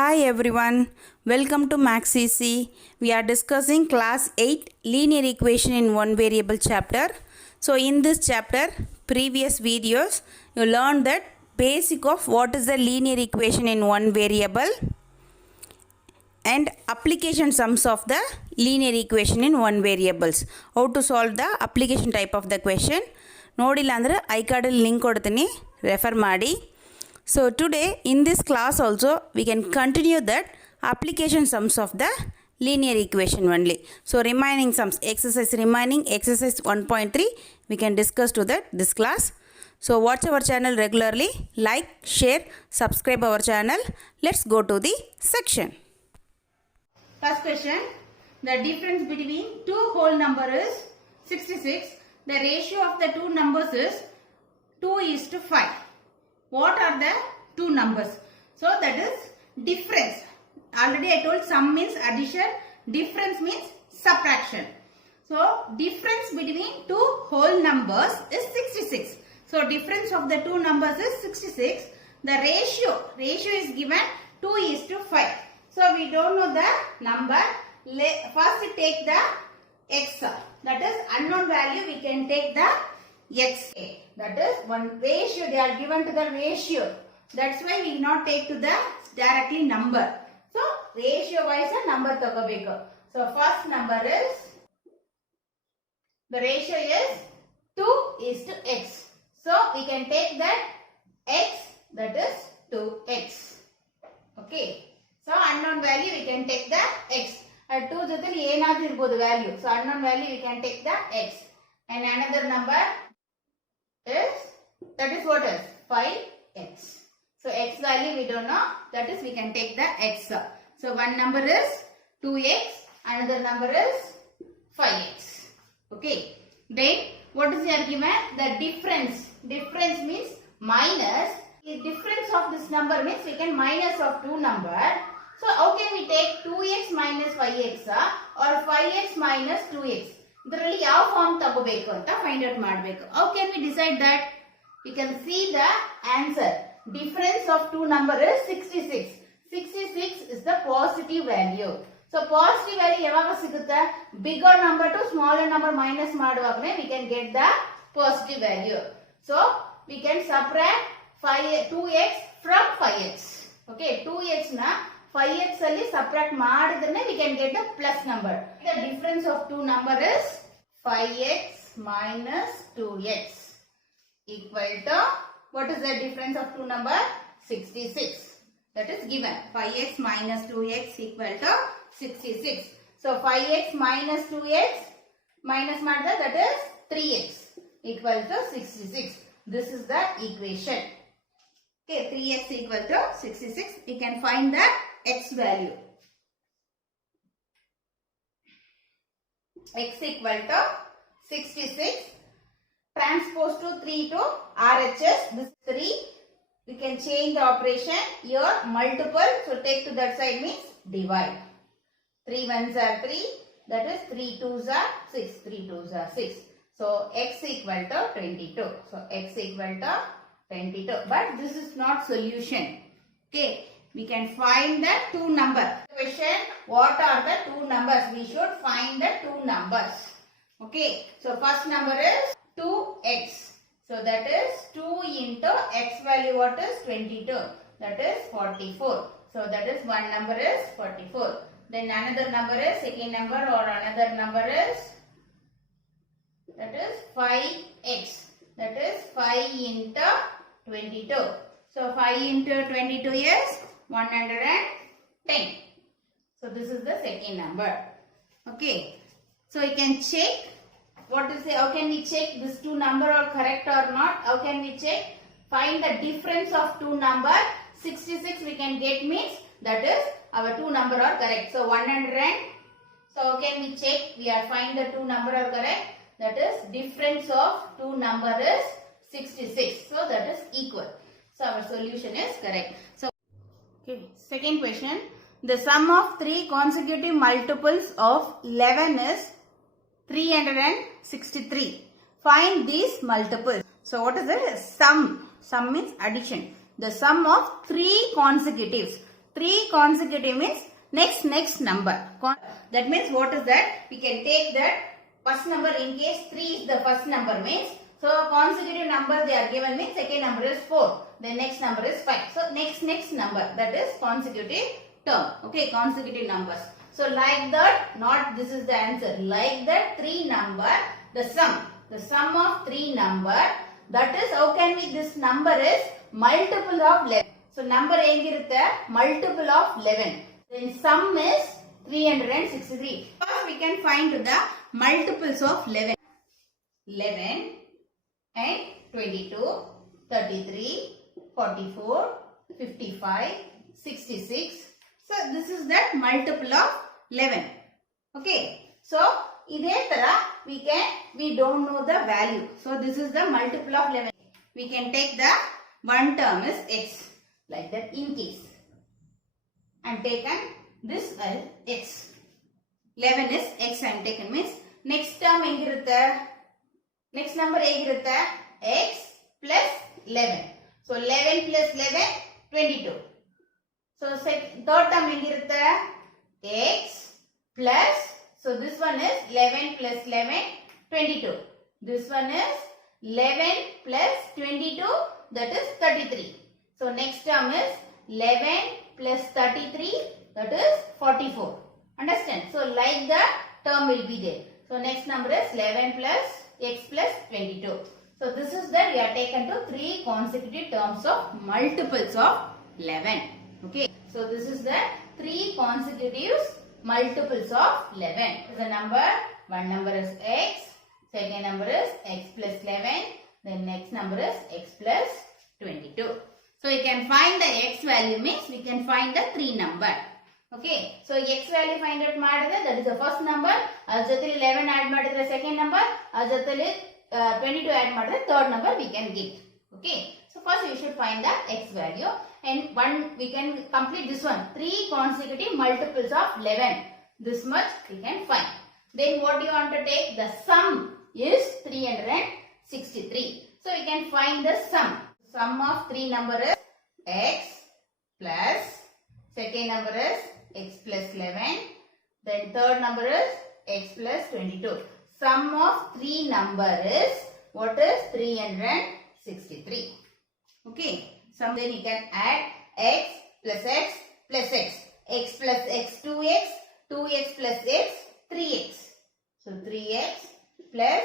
Hi everyone, welcome to Max CC. We are discussing class 8 linear equation in one variable chapter. So in this chapter, previous videos, you learned that basic of what is the linear equation in one variable and application sums of the linear equation in one variables. How to solve the application type of the question. ನೋಡಿಲ್ಲ ಅಂದರೆ I ಕಾರ್ಡಲ್ಲಿ link ಕೊಡ್ತೀನಿ, refer ಮಾಡಿ. So today in this class also we can continue that application sums of the linear equation only. So remaining sums, exercise 1.3 we can discuss to that this class. So watch our channel regularly, like, share, subscribe our channel. Let's go to the section. First question, the difference between two whole number is 66. The ratio of the two numbers is 2:5. What are the two numbers? So that is difference. Already I told sum means addition, difference means subtraction. So difference between two whole numbers is 66. So difference of the two numbers is 66. The ratio is given 2:5. So we don't know the number. First take the x. That is unknown value. We can take the x. That is one ratio. They are given to the ratio. That's why we not take to the directly number. So ratio wise a number ತಗೋಬೇಕು. So first number is, the ratio is 2:x. So we can take that x, that is 2x. Okay. So unknown value we can take the x. At 2 ಜೊತೆಲಿ ಏನಾದರೂ ಇರಬಹುದು value. So unknown value we can take the x. And another number is, that is what is 5x. So x value we don't know, that is we can take the x. So one number is 2x, another number is 5x. Okay. Then what is here given? The difference. Difference means minus. The difference of this number means we can minus of two number. So how can we take 2x minus 5x or 5x minus 2x? ಇದರಲ್ಲಿ ಯಾವ form ತಗೋಬೇಕು ಅಂತ find out ಮಾಡಬೇಕು. How can we decide that? We can see the answer. Difference of two number is 66. 66 is the positive value. So positive value ಯಾವಾಗ ಸಿಗುತ್ತೆ? Bigger number to smaller number minus ಮಾಡುವಾಗನೇ we can get the positive value. So we can subtract 2x from 5x. Okay, 2x na 5x ಅಲ್ಲಿ subtract ಮಾಡಿದ್ರೆ we can get the plus number. The difference of two number is 5x minus 2x equal to, what is the difference of two number? 66. That is given. 5x minus 2x equal to 66. So 5x minus 2x minus ಮಾಡಿದ್ರೆ that is 3x equal to 66. This is the equation. Okay, 3x equal to 66. We can find the x value. X equal to 66. Transpose to 3 to RHS. This 3. We can change the operation. Here multiple. So take to that side means divide. 3 ones are 3. That is 3 twos are 6. 3 twos are 6. So x equal to 22. So x equal to 22. But this is not solution. Okay. We can find the two numbers. Question, what are the two numbers? We should find the two numbers. Okay. So first number is 2x. So that is 2 into x value, what is 22. That is 44. So that is one number is 44. Then another number is, second number or another number is, that is 5x. That is 5 into 22. So 5 into 22 is 110. So this is the second number. Okay. So you can check. What is the, how can we check this two number are correct or not? How can we check? Find the difference of two number. 66 we can get means that is our two number are correct. So 100. So how can we check? We are find the two number are correct. That is difference of two number is 66. So that is equal. So our solution is correct. So okay, second question. The sum of three consecutive multiples of 11 is 363. Find these multiples. So what is it? Sum. Sum means addition. The sum of three consecutives. 3 consecutive means next number. That means what is that? We can take that first number in case 3 is the first number means. So consecutive number they are given means second number is 4. Then next number is 5. So next number, that is consecutive term. Okay, consecutive numbers. So like that, not this is the answer. Like that 3 number, the sum of 3 number, that is how can we, this number is multiple of 11. So number engirutte multiple of 11. Then sum is 363. First we can find the multiples of 11. 11 and 22, 33, 44, 55, 66. So this is that multiple of 11. Okay. So we don't know the value. So this is the multiple of 11. We can take the one term is x. Like that in case. And taken this as x. 11 is x I am taken means next term next number x plus 11. So 11 plus 11 22. So third term x plus, so this one is 11 plus 11 22. This one is 11 plus 22, that is 33. So next term is 11 plus 33, that is 44. Understand? So like the term will be there. So next number is 11 plus x plus 22. So this is that we are taken to 3 consecutive terms of multiples of 11. Okay. So this is the 3 consecutive multiples of 11. The number, one number is x, second number is x plus 11, then next number is x plus 22. So we can find the x value means we can find the 3 number. Okay. So x value find out madide, that is the first number. Ajatali 11 add madidre second number. Ajatali 22 add madidre third number we can get. Okay. So first we should find the x value, and one we can complete this one. 3 consecutive multiples of 11. This much we can find. Then what do you want to take? The sum is 363. So we can find the sum. Sum of 3 number is x plus, second number is x plus 11. Then third number is x plus 22. Sum of 3 number is, what is 363. Okay. So then you can add x plus x plus x. X plus x 2x. 2x plus x 3x. So 3x plus,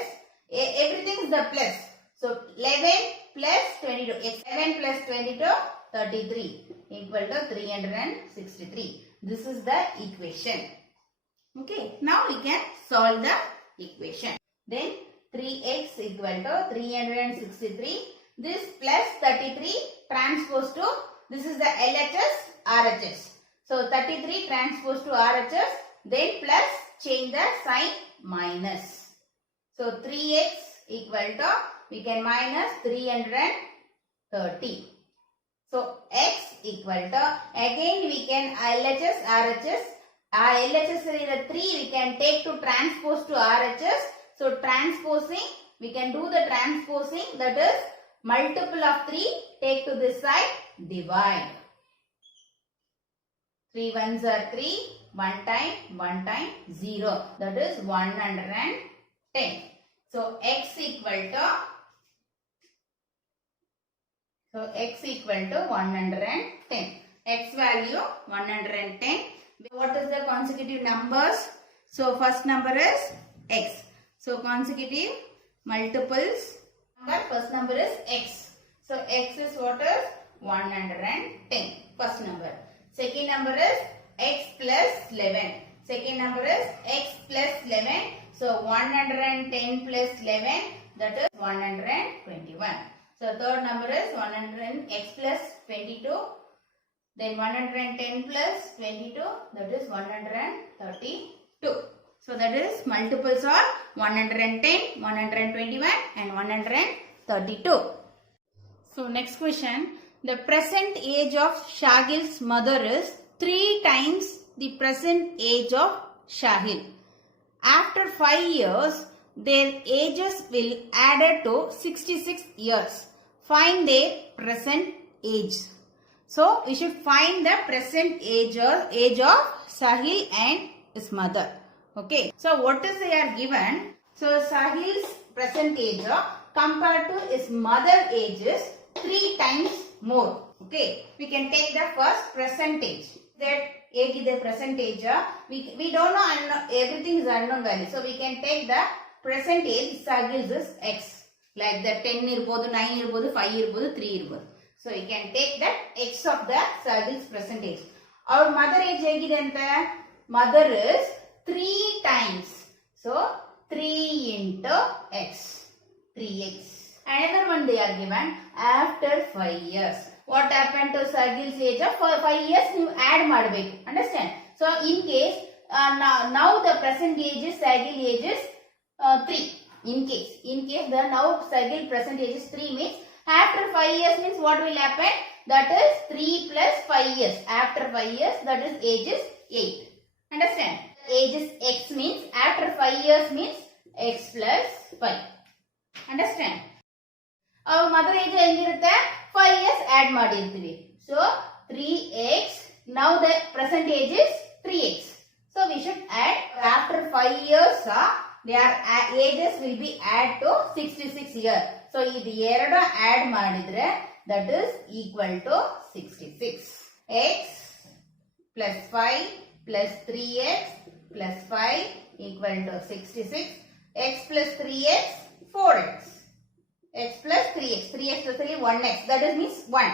everything is the plus. So 11 plus 22. 11 plus 22, 33 equal to 363. This is the equation. Okay. Now we can solve the equation. Then 3x equal to 363. This plus 33 transpose to, this is the LHS, RHS. So 33 transpose to RHS, then plus, change the sign, minus. So 3x equal to, we can minus 330. So x equal to, again we can LHS, RHS. LHS is the 3 we can take to transpose to RHS. So transposing, we can do the transposing, that is multiple of 3, take to this side, divide. 3 ones are 3, 1 time, 0. That is 110. So x equal to, x value 110. What is the consecutive numbers? So first number is x. So consecutive multiples, first number is x. So x is what is 110. First number. Second number is x plus 11. Second number is x plus 11. So 110 plus 11, that is 121. So third number is 100 x plus 22. Then 110 plus 22, that is 132. So that is multiples are 110, 121 and 132. So next question. The present age of Shahil's mother is 3 times the present age of Shahil. After 5 years, their ages will add to 66 years. Find their present age. So we should find the present age of Sahil and his mother. Okay. So what is they are given? So Sahil's present age compared to his mother age is 3 times more. Okay. We can take the first percentage. That age is the percentage. We don't know, everything is unknown value. So we can take the percentage Sahil's is x. Like the 10 irbodu, 9 irbodu, 5 irbodu, 3 irbodu. So you can take that x of the Sahil's percentage. Our mother age hegide anta? Mother is 3 times. So 3 into x. 3x. Another one they are given after 5 years. What happened to Sahil's age of 5 years? You add madbeku. Understand? So in case now the present age is Sahil age is 3. In case the now Sahil present age is 3 means after 5 years means what will happen? That is 3 plus 5 years. After 5 years that is age is 8. Understand? Age is x means after 5 years means x plus 5. Understand? Our mother age engirutte 5 years add madirthivi. So 3x. Now the present age is 3x. So we should add after 5 years their ages will be add to 66 years. So idu eradu add madidre that is equal to 66. X plus 5 plus 3x plus 5 equal to 66. X plus 3x 4x. X plus 3x. 3x plus 3 1x. That is means 1.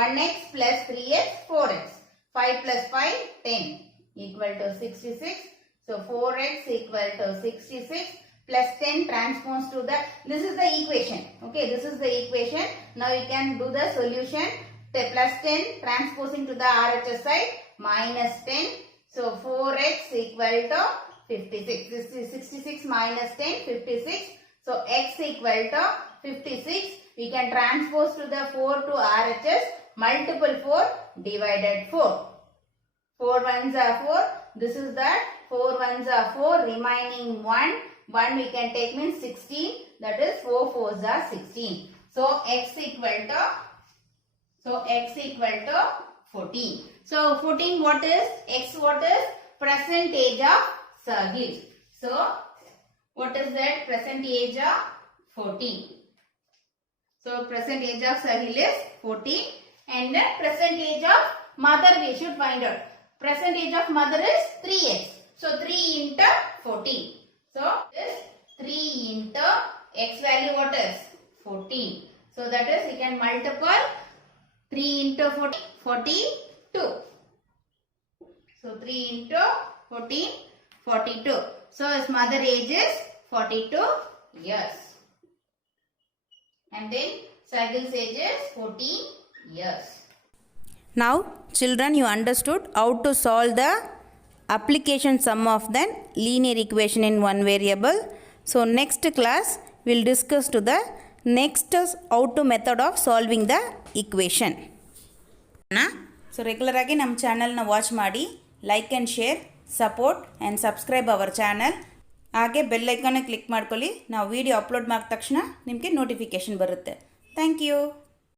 1x plus 3x 4x. 5 plus 5 10 equal to 66. So 4x equal to 66 plus 10 transpose to the, this is the equation. Okay, this is the equation. Now you can do the solution. The plus 10 transposing to the RHS side minus 10. So 4x equal to 56. This is 66 minus 10, 56. So x equal to 56. We can transpose to the 4 to RHS. Multiple 4 divided 4. 4 ones are 4. This is that. 4 ones are 4. Remaining 1. 1 we can take means 16. That is 4 fours are 16. So x equal to 14. So 14 what is? X what is? Present age of Sahil. So what is that? Present age of 14. So present age of Sahil is 14. And the present age of mother we should find out. Present age of mother is 3x. So 3 into 14. So this 3 into x value what is? 14. So that is we can multiply 3 into 14, 42. So 3 into 14, 42. So his mother age is 42 years. And then Sahil's age is 14 years. Now children, you understood how to solve the application sum of the linear equation in one variable. So next class we will discuss to the next how to method of solving the equation. So regular ಆಗಿ ನಮ್ಮ channel ನ watch ಮಾಡಿ, like and share, support and subscribe our channel. ಹಾಗೆ bell icon click ಮಾಡ್ಕೊಳ್ಳಿ. ನಾವು video upload ಮಾಡಿದ ತಕ್ಷಣ ನಿಮಗೆ ನೋಟಿಫಿಕೇಶನ್ ಬರುತ್ತೆ. Thank you.